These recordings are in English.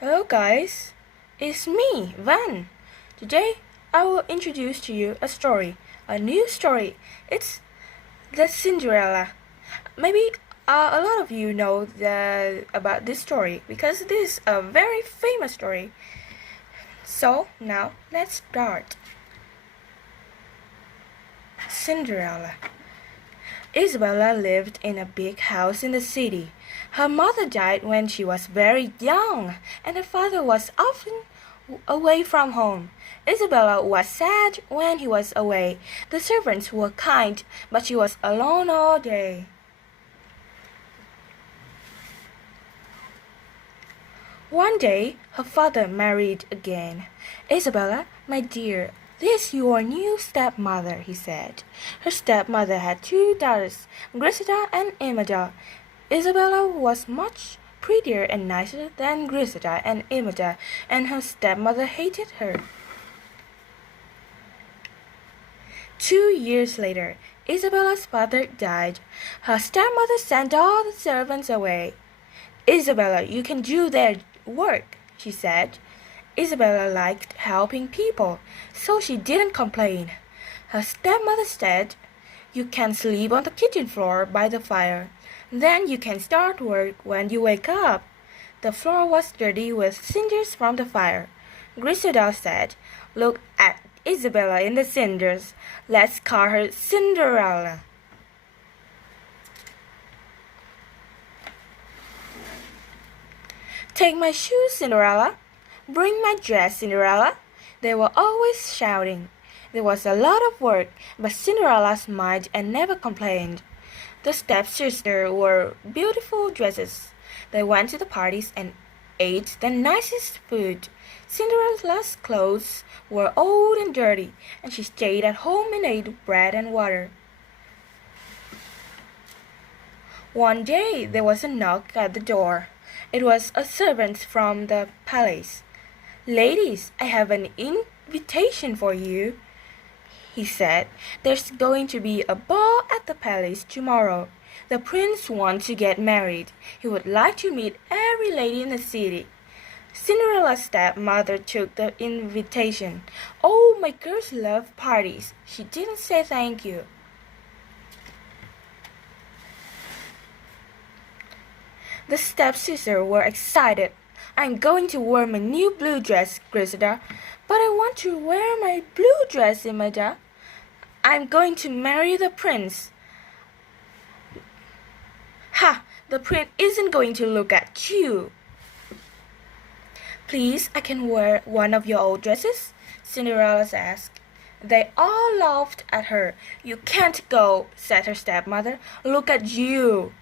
Hello guys, it's me, Van. Today I will introduce to you a new story. It's the Cinderella. Maybe a lot of you know about this story because this is a very famous story. So now let's start. Cinderella. Isabella lived in a big house in the city. Her mother died when she was very young, and her father was often away from home. Isabella was sad when he was away. The servants were kind, but she was alone all day. One day, her father married again. Isabella, my dear, this is your new stepmother, he said. Her stepmother had two daughters, Grisida and Imogen. Isabella was much prettier and nicer than Grisida and Imogen, and her stepmother hated her. 2 years later, Isabella's father died. Her stepmother sent all the servants away. Isabella, you can do their work, she said. Isabella liked helping people, so she didn't complain. Her stepmother said, you can sleep on the kitchen floor by the fire. Then you can start work when you wake up. The floor was dirty with cinders from the fire. Grisida said, look at Isabella in the cinders. Let's call her Cinderella. Take my shoes, Cinderella. Bring my dress, Cinderella. They were always shouting. There was a lot of work, but Cinderella smiled and never complained. The stepsisters wore beautiful dresses. They went to the parties and ate the nicest food. Cinderella's clothes were old and dirty, and she stayed at home and ate bread and water. One day there was a knock at the door. It was a servant from the palace. Ladies, I have an invitation for you, he said. There's going to be a ball at the palace tomorrow. The prince wants to get married. He would like to meet every lady in the city. Cinderella's stepmother took the invitation. Oh, my girls love parties. She didn't say thank you. The stepsisters were excited. I'm going to wear my new blue dress, Grisida. But I want to wear my blue dress, Imogen. I'm going to marry the prince. Ha! The prince isn't going to look at you. Please, I can wear one of your old dresses? Cinderella asked. They all laughed at her. You can't go, said her stepmother. Look at you.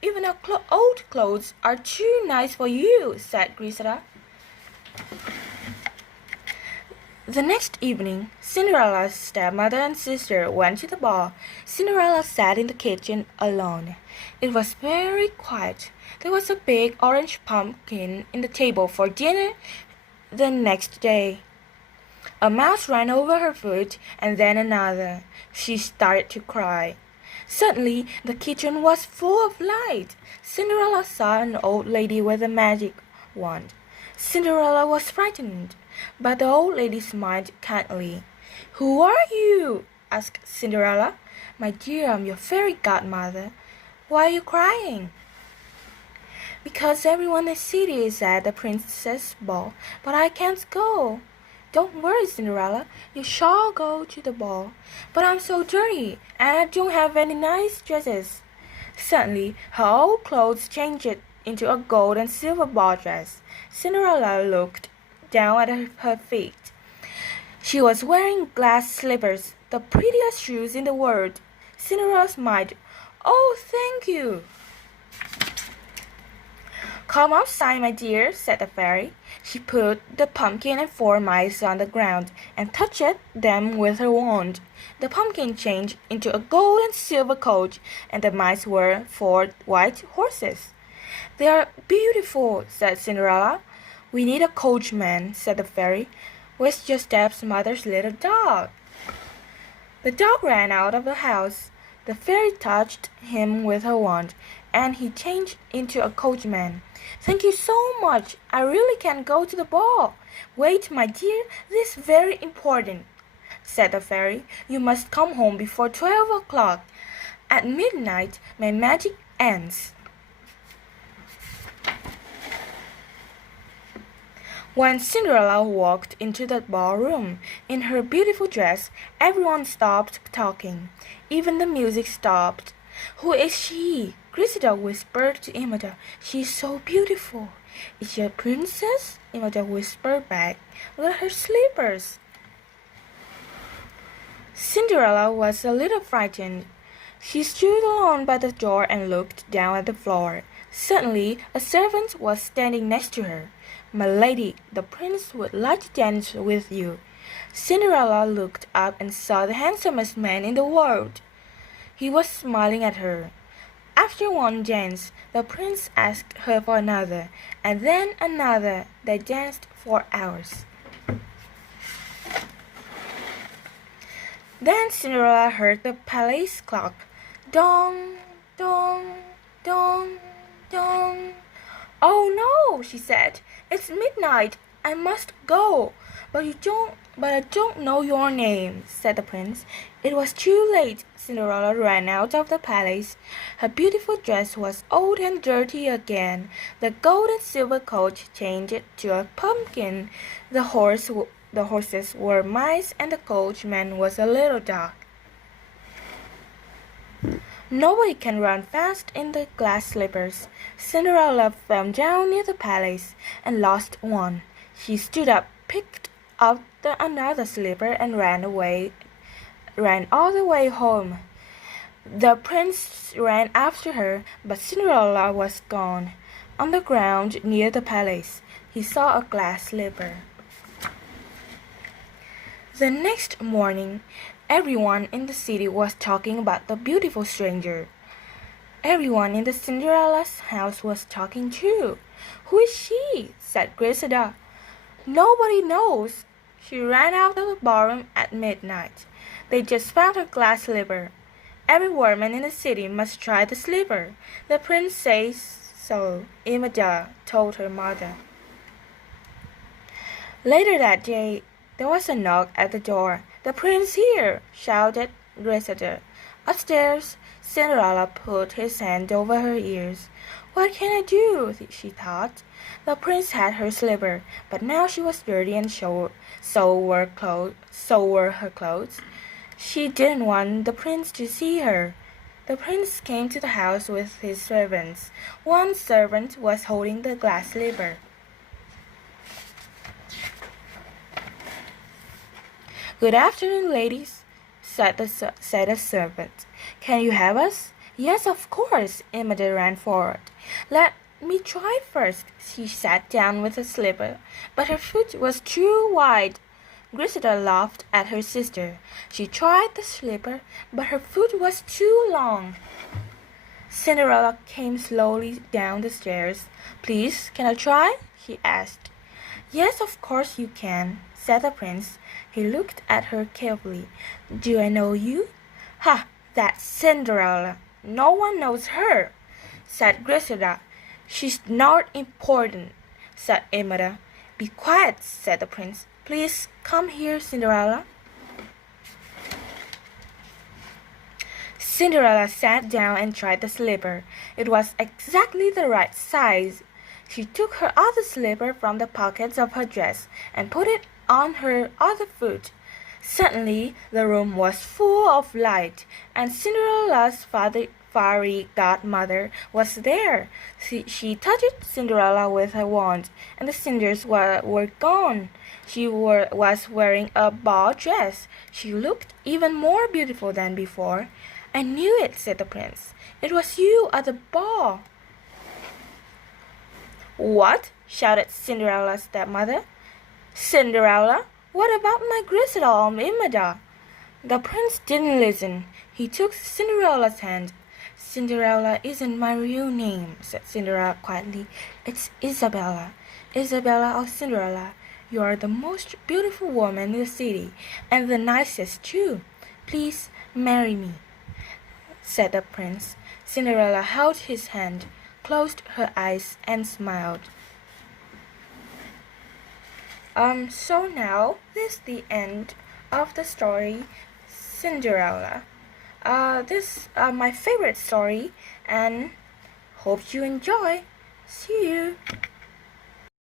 Even our old clothes are too nice for you, said Grisida. The next evening, Cinderella's stepmother and sister went to the ball. Cinderella sat in the kitchen alone. It was very quiet. There was a big orange pumpkin in the table for dinner the next day. A mouse ran over her foot, and then another. She started to cry. Suddenly, the kitchen was full of light. Cinderella saw an old lady with a magic wand. Cinderella was frightened, but the old lady smiled kindly. Who are you? asked Cinderella. My dear, I'm your fairy godmother. Why are you crying? Because everyone in the city is at the princess' ball, but I can't go. Don't worry, Cinderella. You shall go to the ball. But I'm so dirty, and I don't have any nice dresses. Suddenly, her old clothes changed into a gold and silver ball dress. Cinderella looked down at her feet. She was wearing glass slippers, the prettiest shoes in the world. Cinderella smiled. Oh, thank you. Come outside, my dear, said the fairy. She put the pumpkin and 4 mice on the ground and touched them with her wand. The pumpkin changed into a gold and silver coach, and the mice were 4 white horses. They are beautiful, said Cinderella. We need a coachman, said the fairy. Where's your stepmother's little dog? The dog ran out of the house. The fairy touched him with her wand, and he changed into a coachman. "Thank you so much. I really can't go to the ball." "Wait, my dear, this is very important," said the fairy. "You must come home before 12 o'clock. At midnight my magic ends." When Cinderella walked into the ballroom in her beautiful dress, everyone stopped talking. Even the music stopped. "Who is she?" Cressida whispered to Imogen. "She is so beautiful." "Is she a princess?" Imogen whispered back. "Look at her slippers." Cinderella was a little frightened. She stood alone by the door and looked down at the floor. Suddenly, a servant was standing next to her. "My lady, the prince would like to dance with you." Cinderella looked up and saw the handsomest man in the world. He was smiling at her. After one dance, the prince asked her for another, and then another. They danced for hours. Then Cinderella heard the palace clock. Dong, dong, dong, dong. "Oh no," she said. "It's midnight. I must go." But I don't know your name," said the prince. It was too late. Cinderella ran out of the palace. Her beautiful dress was old and dirty again. The gold and silver coach changed to a pumpkin. The horses were mice, and the coachman was a little dog. Nobody can run fast in the glass slippers. Cinderella fell down near the palace and lost one. She stood up, picked up another slipper, and ran all the way home. The prince ran after her, but Cinderella was gone. On the ground near the palace, he saw a glass slipper. The next morning, everyone in the city was talking about the beautiful stranger. Everyone in the Cinderella's house was talking too. "Who is she?" said Cressida. "Nobody knows. She ran out of the ballroom at midnight. They just found her glass slipper. Every woman in the city must try the slipper. The prince says so," Imogen told her mother. Later that day, there was a knock at the door. "The prince here!" shouted Cressida. Upstairs, Cinderella put his hand over her ears. "What can I do?" she thought. The prince had her slipper, but now she was dirty and so were her clothes. She didn't want the prince to see her. The prince came to the house with his servants. One servant was holding the glass slipper. "Good afternoon, ladies," said a servant. "Can you help us?" "Yes, of course." Imogen ran forward. "Let me try first." She sat down with the slipper, but her foot was too wide. Cressida laughed at her sister. She tried the slipper, but her foot was too long. Cinderella came slowly down the stairs. "Please, can I try?" she asked. "Yes, of course you can," said the prince. He looked at her carefully. "Do I know you?" "Ha! That's Cinderella. No one knows her," said Cressida. "She's not important," said Imogen. "Be quiet," said the prince. "Please come here, Cinderella." Cinderella sat down and tried the slipper. It was exactly the right size. She took her other slipper from the pockets of her dress and put it on her other foot. Suddenly the room was full of light, and Cinderella's fairy godmother was there. She touched Cinderella with her wand, and the cinders were gone. She was wearing a ball dress. She looked even more beautiful than before. "I knew it," said the prince. "It was you at the ball." "What?" shouted Cinderella's stepmother. "Cinderella? What about my Cressida, Imogen?" The prince didn't listen. He took Cinderella's hand. "Cinderella isn't my real name," said Cinderella quietly. "It's Isabella. Isabella of Cinderella. You are the most beautiful woman in the city, and the nicest too. Please marry me," said the prince. Cinderella held his hand closed her eyes and smiled. So now this is the end of the story Cinderella. This my favorite story and hope you enjoy. See you.